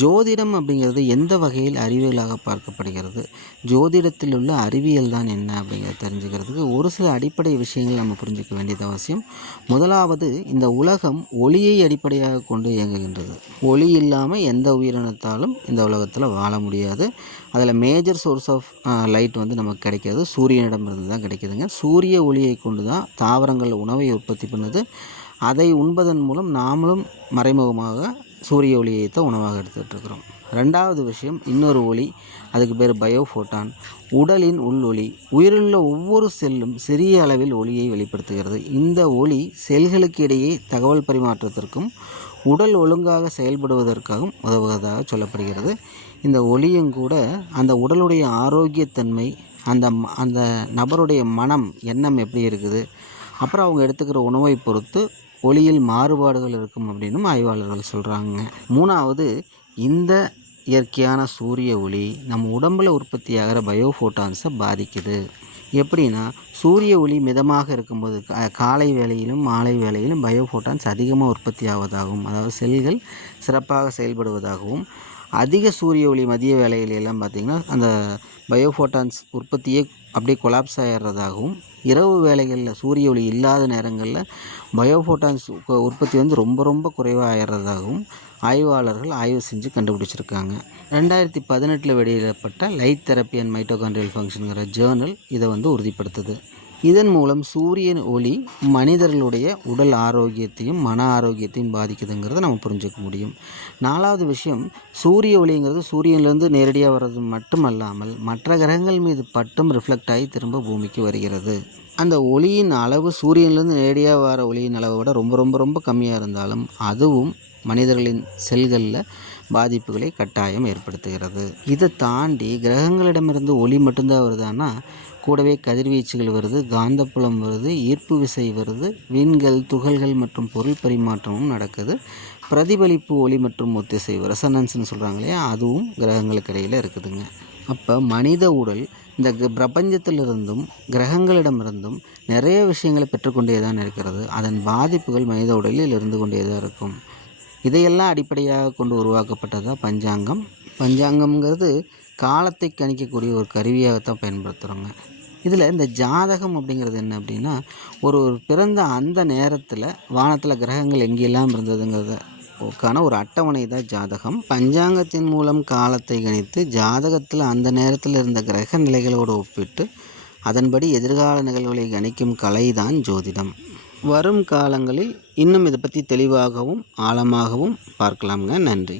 ஜோதிடம் அப்படிங்கிறது எந்த வகையில் அறிவியலாக பார்க்கப்படுகிறது? ஜோதிடத்தில் உள்ள அறிவியல் தான் என்ன அப்படிங்கிறத தெரிஞ்சுக்கிறதுக்கு ஒரு சில அடிப்படை விஷயங்கள் நம்ம புரிஞ்சுக்க வேண்டியது அவசியம். முதலாவது, இந்த உலகம் ஒளியை அடிப்படையாக கொண்டு இயங்குகின்றது. ஒளி இல்லாமல் எந்த உயிரினத்தாலும் இந்த உலகத்தில் வாழ முடியாது. அதில் மேஜர் சோர்ஸ் ஆஃப் லைட் வந்து நமக்கு கிடைக்கிறது சூரியனிடமிருந்து தான் கிடைக்குதுங்க. சூரிய ஒளியை கொண்டு தான் தாவரங்கள் உணவை உற்பத்தி பண்ணுது. அதை உண்பதன் மூலம் நாமளும் மறைமுகமாக சூரிய ஒளியை தான் உணவாக எடுத்துகிட்ருக்குறோம். ரெண்டாவது விஷயம், இன்னொரு ஒளி, அதுக்கு பேர் பயோஃபோட்டான். உடலின் உள் ஒளி. உயிருள்ள ஒவ்வொரு செல்லும் சிறிய அளவில் ஒளியை வெளிப்படுத்துகிறது. இந்த ஒளி செல்களுக்கு இடையே தகவல் பரிமாற்றத்திற்கும் உடல் ஒழுங்காக செயல்படுவதற்காகவும் உதவுவதாக சொல்லப்படுகிறது. இந்த ஒளியும் கூட அந்த உடலுடைய ஆரோக்கியத்தன்மை, அந்த அந்த நபருடைய மனம் எண்ணம் எப்படி இருக்குது, அப்புறம் அவங்க எடுத்துக்கிற உணவை பொறுத்து ஒளியில் மாறுபாடுகள் இருக்கும் அப்படின்னும் ஆய்வாளர்கள் சொல்கிறாங்க. மூணாவது, இந்த இயற்கையான சூரிய ஒளி நம்ம உடம்பில் உற்பத்தியாகிற பயோஃபோட்டான்ஸை பாதிக்குது. எப்படின்னா, சூரிய ஒளி மிதமாக இருக்கும்போது காலை வேளையிலும் மாலை வேளையிலும் பயோஃபோட்டான்ஸ் அதிகமாக உற்பத்தி ஆவதாகவும், அதாவது செல்கள் சிறப்பாக செயல்படுவதாகவும், அதிக சூரிய ஒளி மதிய வேளையிலெல்லாம் பார்த்திங்கன்னா அந்த பயோஃபோட்டான்ஸ் உற்பத்தியே அப்படியே கொலாப்ஸ் ஆகிடுறதாகவும், இரவு வேளைகளில் சூரிய ஒளி இல்லாத நேரங்களில் பயோஃபோட்டான்ஸ் உற்பத்தி வந்து ரொம்ப ரொம்ப குறைவாக ஆகிடுறதாகவும் ஆய்வாளர்கள் ஆய்வு செஞ்சு கண்டுபிடிச்சிருக்காங்க. 2018 வெளியிடப்பட்ட லைட் தெரப்பி அண்ட் மைட்டோகாண்ட்ரியல் ஃபங்க்ஷனுங்கிற ஜேர்னல் இதை வந்து உறுதிப்படுத்துது. இதன் மூலம் சூரியன் ஒளி மனிதர்களுடைய உடல் ஆரோக்கியத்தையும் மன ஆரோக்கியத்தையும் பாதிக்குதுங்கிறத நம்ம புரிஞ்சுக்க முடியும். நாலாவது விஷயம், சூரிய ஒளிங்கிறது சூரியனிலேருந்து நேரடியாக வர்றது மட்டுமல்லாமல் மற்ற கிரகங்கள் மீது பட்டும் ரிஃப்ளெக்ட் ஆகி திரும்ப பூமிக்கு வருகிறது. அந்த ஒளியின் அளவு சூரியனிலேருந்து நேரடியாக வர ஒளியின் அளவை விட ரொம்ப ரொம்ப ரொம்ப கம்மியாக இருந்தாலும் அதுவும் மனிதர்களின் செல்களில் பாதிப்புகளை கட்டாயம் ஏற்படுத்துகிறது. இதை தாண்டி கிரகங்களிடமிருந்து ஒளி மட்டும்தான் வருதானா, கூடவே கதிர்வீச்சுகள் வருது, காந்தப்புலம் வருது, ஈர்ப்பு விசை வருது, விண்கள், துகள்கள் மற்றும் பொருள் பரிமாற்றமும் நடக்குது. பிரதிபலிப்பு ஒளி மற்றும் ஒத்திசைவு, ரெசனன்ஸ்னு சொல்கிறாங்க இல்லையா, அதுவும் கிரகங்களுக்கு இடையில் இருக்குதுங்க. அப்போ மனித உடல் இந்த பிரபஞ்சத்திலிருந்தும் கிரகங்களிடமிருந்தும் நிறைய விஷயங்களை பெற்றுக்கொண்டே தான் இருக்கிறது. அதன் பாதிப்புகள் மனித உடலில் இருந்து கொண்டே தான் இருக்கும். இதையெல்லாம் அடிப்படையாக கொண்டு உருவாக்கப்பட்டதாக பஞ்சாங்கம். பஞ்சாங்கம்ங்கிறது காலத்தை கணிக்கக்கூடிய ஒரு கருவியாகத்தான் பயன்படுத்துகிறோங்க. இதில் இந்த ஜாதகம் அப்படிங்கிறது என்ன அப்படின்னா, ஒரு பிறந்த அந்த நேரத்தில் வானத்தில் கிரகங்கள் எங்கெல்லாம் இருந்ததுங்கிறதுக்கான ஒரு அட்டவணை தான் ஜாதகம். பஞ்சாங்கத்தின் மூலம் காலத்தை கணித்து ஜாதகத்தில் அந்த நேரத்தில் இருந்த கிரக நிலைகளோடு ஒப்பிட்டு அதன்படி எதிர்கால நிகழ்வுகளை கணிக்கும் கலை தான் ஜோதிடம். வரும் காலங்களில் இன்னும் இதை பற்றி தெளிவாகவும் ஆழமாகவும் பார்க்கலாமுங்க. நன்றி.